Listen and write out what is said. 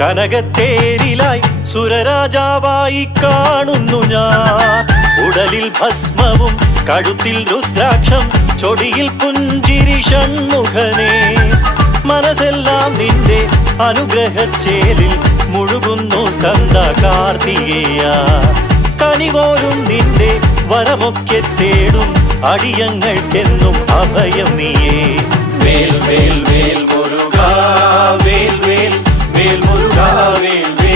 കനകത്തേരിലായി സുരരാജാവായി കാണുന്നു ഞാൻ. ഉടലിൽ ഭസ്മവും കഴുത്തിൽ രുദ്രാക്ഷം ചൊടിയിൽ പുഞ്ചിരി ഷൺമുഖനേ. മനസ്സെല്ലാം നിന്റെ അനുഗ്രഹച്ചേലിൽ മുഴുകുന്നു സ്കന്ദ കാർത്തികേയ. കനിപോലും നിന്റെ വരമൊക്കെ തേടും അടിയങ്ങൾക്കെന്നും അഭയം നീയേ. വേൽ വേൽ വേൽ മുരുകാ വേൽ വേൽ വേൽ മുരുകാ വേൽ വേൽ.